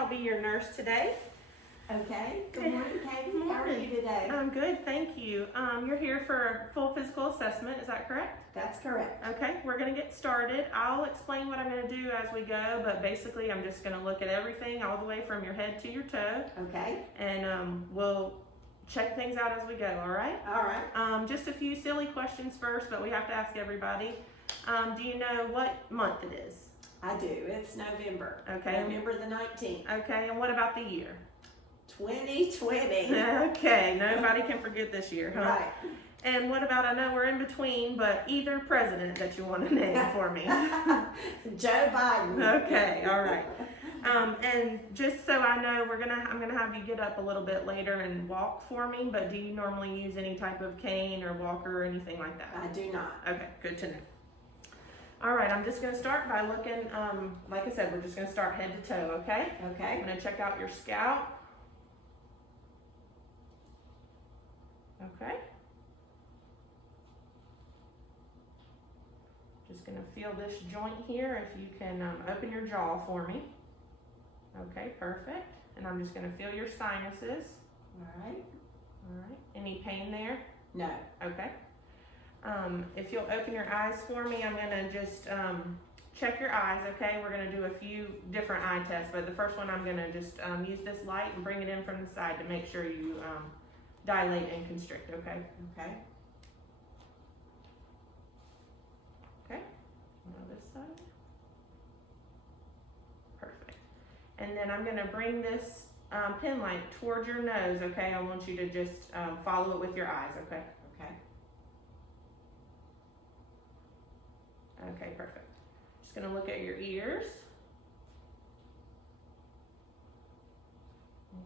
I'll be your nurse today. Okay. Good morning, Katie. How are you today? I'm good, thank you. You're here for a full physical assessment, is that correct? That's correct. Okay, we're gonna get started. I'll explain what I'm gonna do as we go, but basically I'm just gonna look at everything all the way from your head to your toe. Okay. And we'll check things out as we go, all right? All right. Just a few silly questions first, but we have to ask everybody. Do you know what month it is? I do. It's November. Okay. November the 19th. Okay, and what about the year? 2020. Okay, nobody can forget this year, huh? Right. And what about, I know we're in between, but either president that you want to name for me? Joe Biden. Okay, all right. And just so I know, I'm gonna have you get up a little bit later and walk for me, but do you normally use any type of cane or walker or anything like that? I do not. Okay, good to know. All right, I'm just gonna start by looking, like I said, we're just gonna start head to toe, okay? Okay. I'm gonna check out your scalp. Okay. Just gonna feel this joint here. If you can open your jaw for me. Okay, perfect. And I'm just gonna feel your sinuses. All right. All right. Any pain there? No. Okay. If you'll open your eyes for me, I'm gonna just check your eyes, okay? We're gonna do a few different eye tests, but the first one I'm gonna just use this light and bring it in from the side to make sure you dilate and constrict, okay? Okay. Okay, now this side. Perfect. And then I'm gonna bring this pin light towards your nose, okay? I want you to just follow it with your eyes, okay? Okay. Okay, perfect. Just gonna look at your ears.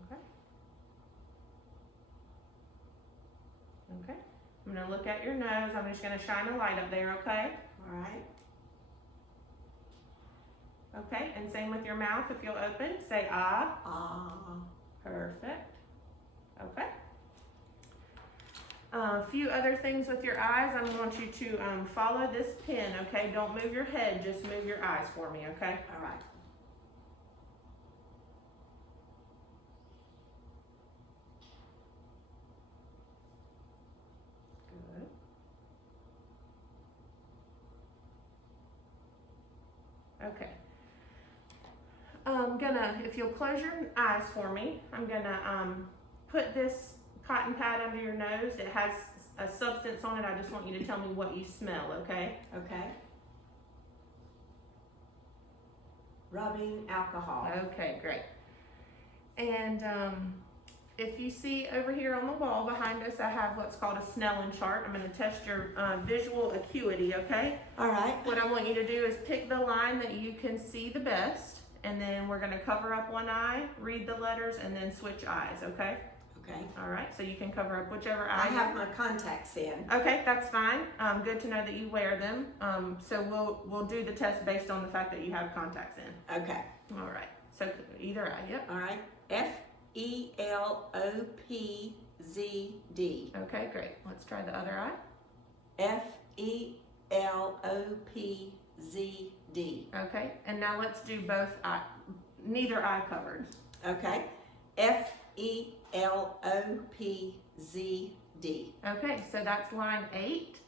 Okay. Okay. I'm gonna look at your nose. I'm just gonna shine a light up there, okay? All right. Okay, and same with your mouth. If you'll open, say ah. Ah. Perfect. Okay. A few other things with your eyes. I want you to follow this pin, okay? Don't move your head, just move your eyes for me, okay? All right. Good. Okay. I'm gonna, if you'll close your eyes for me, I'm gonna put this cotton pad under your nose. It has a substance on it. I just want you to tell me what you smell, okay? Okay. Rubbing alcohol. Okay, great. And if you see over here on the wall behind us, I have what's called a Snellen chart. I'm gonna test your visual acuity, okay? All right. What I want you to do is pick the line that you can see the best, and then we're gonna cover up one eye, read the letters, and then switch eyes, okay? Okay. All right, so you can cover up whichever I eye. have my contacts in. Okay, that's fine. Good to know that you wear them. So we'll do the test based on the fact that you have contacts in. Okay. All right, so either eye, yep. All right. F-E-L-O-P-Z-D. Okay, great. Let's try the other eye. F-E-L-O-P-Z-D. Okay, and now let's do both eye, neither eye covered. Okay. F-E-L-O-P-Z-D. Okay, so that's line 8.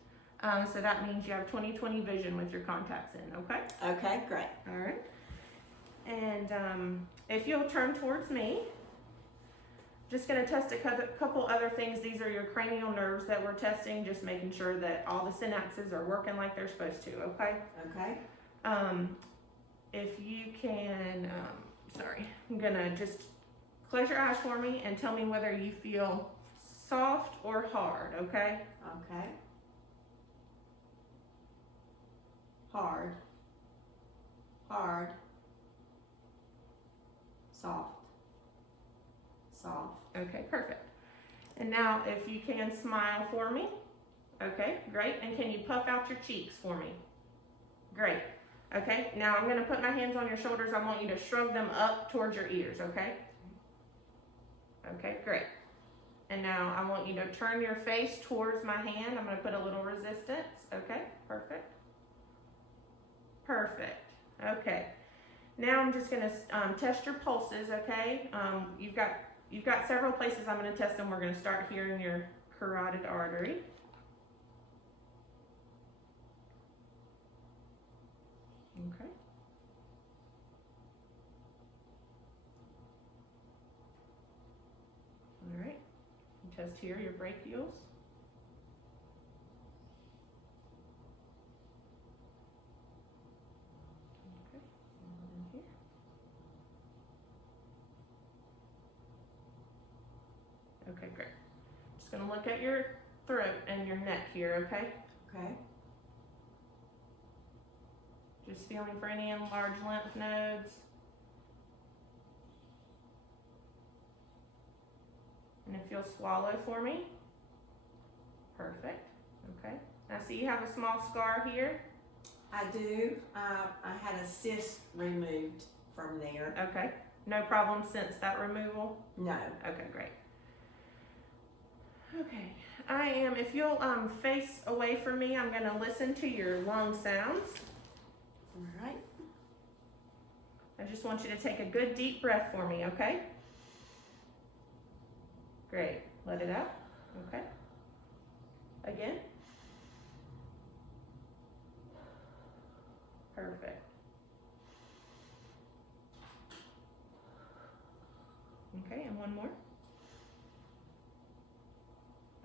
So that means you have 20/20 vision with your contacts in, okay? Okay, great. All right. And if you'll turn towards me, just gonna test a couple other things. These are your cranial nerves that we're testing, just making sure that all the synapses are working like they're supposed to, okay? Okay. If you can, I'm gonna just close your eyes for me and tell me whether you feel soft or hard, okay? Okay. Hard. Hard. Soft. Soft. Okay, perfect. And now if you can smile for me. Okay, great. And can you puff out your cheeks for me? Great. Okay, now I'm gonna put my hands on your shoulders. I want you to shrug them up towards your ears, okay? Okay, great. And now I want you to turn your face towards my hand. I'm gonna put a little resistance. Okay, perfect. Perfect. Okay. Now I'm just gonna test your pulses, okay? You've got several places I'm gonna test them. We're gonna start here in your carotid artery. Okay. All right. Test here your brachials. Okay. And then here. Okay, great. Just gonna look at your throat and your neck here, okay? Okay. Just feeling for any enlarged lymph nodes. And if you'll swallow for me. Perfect. Okay. Now see you have a small scar here. I do. I had a cyst removed from there. Okay. No problem since that removal? No. Okay, great. Okay. If you'll face away from me, I'm gonna listen to your lung sounds. All right. I just want you to take a good deep breath for me, okay? Great. Let it out. Okay. Again. Perfect. Okay, and one more.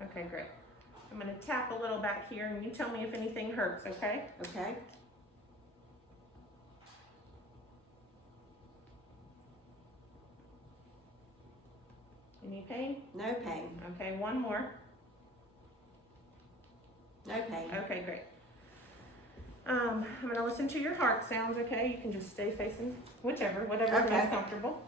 Okay, great. I'm gonna tap a little back here and you tell me if anything hurts, okay? Okay. Any pain? No pain. Okay, one more. No pain. Okay, great. I'm gonna listen to your heart sounds, okay? You can just stay facing whatever is Okay. most comfortable.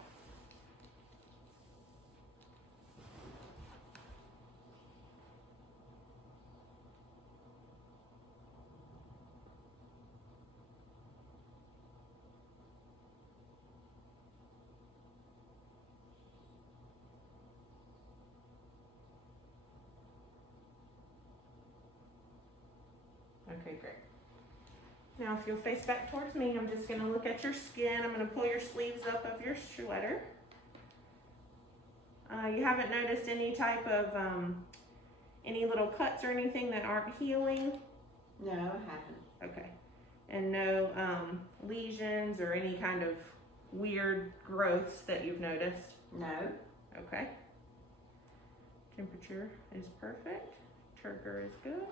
Okay, great. Now if you'll face back towards me, I'm just gonna look at your skin. I'm gonna pull your sleeves up of your sweater. You haven't noticed any type of, any little cuts or anything that aren't healing? No, I haven't. Okay. And no lesions or any kind of weird growths that you've noticed? No. Okay. Temperature is perfect. Turgor is good.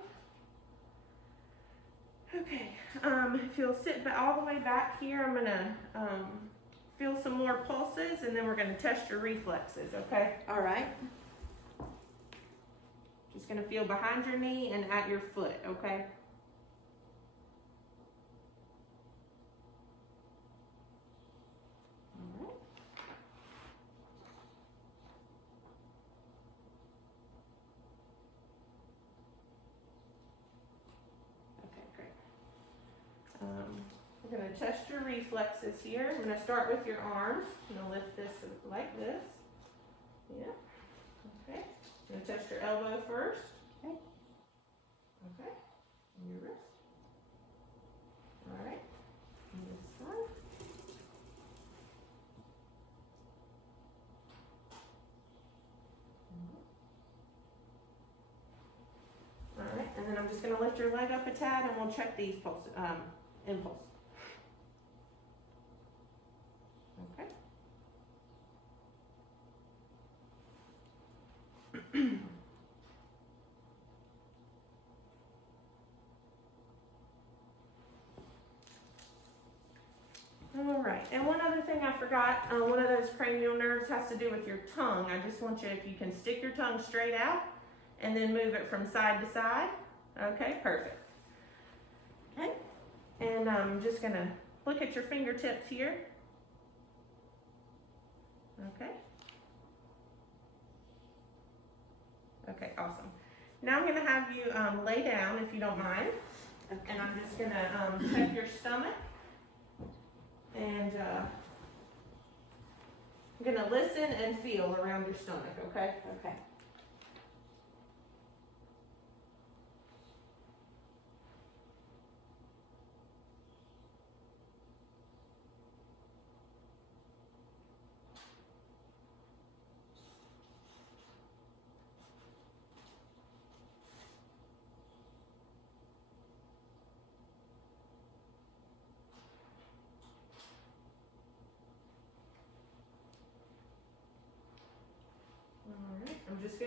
Okay, if you'll sit all the way back here, I'm gonna feel some more pulses and then we're gonna test your reflexes, okay? All right. Just gonna feel behind your knee and at your foot, okay? All right. Okay, great. We're gonna test your reflexes here. I'm gonna start with your arms. I'm gonna lift this like this. Yeah. Okay. I'm gonna test your elbow first. Okay. Okay. And your wrist. All right. And this side. All right. And then I'm just gonna lift your leg up a tad, and we'll check these impulse. Okay. All right, and one other thing I forgot, one of those cranial nerves has to do with your tongue. I just want you, if you can stick your tongue straight out and then move it from side to side. Okay, perfect. Okay, and I'm just gonna look at your fingertips here. Okay. Okay, awesome. Now I'm gonna have you lay down if you don't mind. Okay. And I'm just gonna check your stomach. And I'm gonna listen and feel around your stomach, okay? Okay.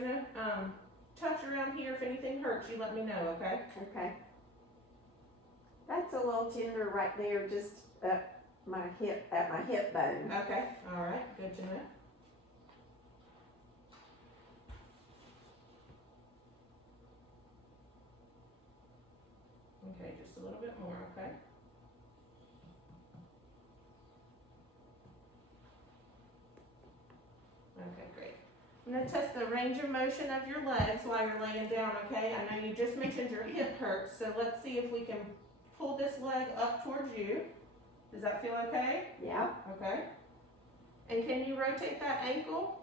gonna, touch around here. If anything hurts, you let me know, okay? Okay. That's a little tender right there, just at my hip bone. Okay, alright, good to know. Okay, just a little bit more, okay? Okay, great. I'm gonna test the range of motion of your legs while you're laying down, okay? I know you just mentioned your hip hurts, so let's see if we can pull this leg up towards you. Does that feel okay? Yeah. Okay. And can you rotate that ankle?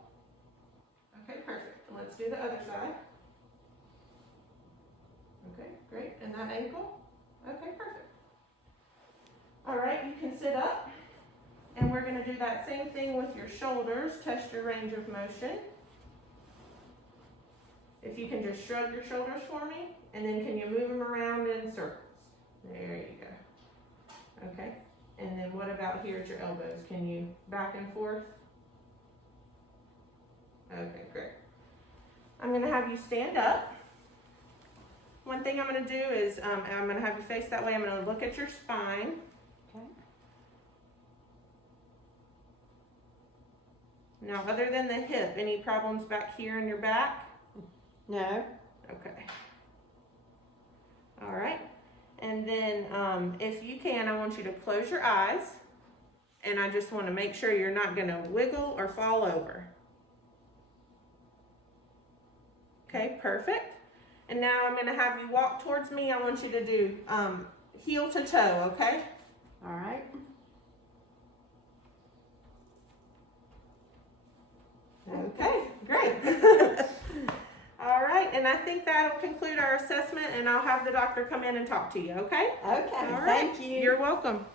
Okay, perfect. Let's do the other side. Okay, great. And that ankle? Okay, perfect. All right, you can sit up. And we're gonna do that same thing with your shoulders. Test your range of motion. If you can just shrug your shoulders for me, and then can you move them around in circles? There you go. Okay. And then what about here at your elbows? Can you back and forth? Okay, great. I'm gonna have you stand up. One thing I'm gonna do is, I'm gonna have you face that way. I'm gonna look at your spine. Okay. Now, other than the hip, any problems back here in your back? No. Okay. All right. And then, if you can, I want you to close your eyes. And I just want to make sure you're not going to wiggle or fall over. Okay, perfect. And now I'm going to have you walk towards me. I want you to do heel to toe, okay? All right. Okay, great. All right, and I think that'll conclude our assessment, and I'll have the doctor come in and talk to you, okay? Okay. All right. Thank you. You're welcome.